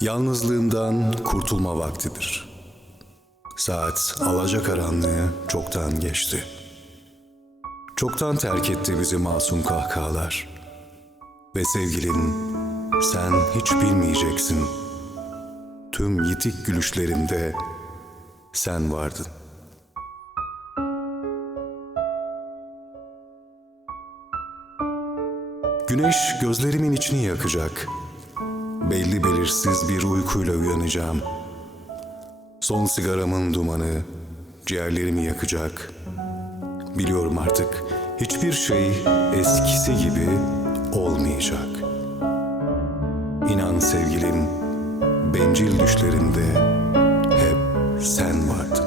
Yalnızlığımdan kurtulma vaktidir. Saat alacakaranlığı çoktan geçti. Çoktan terk etti bizi masum kahkahalar. Ve sevgilin sen hiç bilmeyeceksin. Tüm yitik gülüşlerimde sen vardın. Güneş gözlerimin içini yakacak. Belli belirsiz bir uykuyla uyanacağım. Son sigaramın dumanı ciğerlerimi yakacak. Biliyorum artık hiçbir şey eskisi gibi olmayacak. İnan sevgilim, bencil düşlerimde hep sen vardın.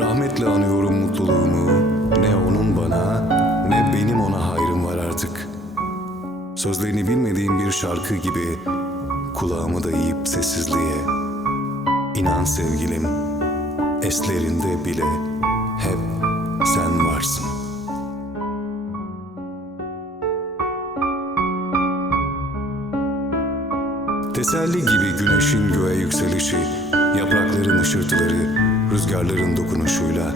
Rahmetle anıyorum mutluluğumu. Sözlerini bilmediğim bir şarkı gibi kulağımı da eğip sessizliğe. İnan sevgilim, eslerinde bile hep sen varsın. Teselli gibi güneşin göğe yükselişi, yaprakların ışırtıları, rüzgarların dokunuşuyla,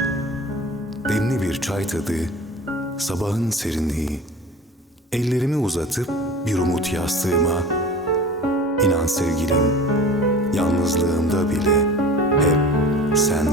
demli bir çay tadı, sabahın serinliği, ellerimi uzatıp bir umut yastığıma, inan sevgilim, yalnızlığımda bile hep sen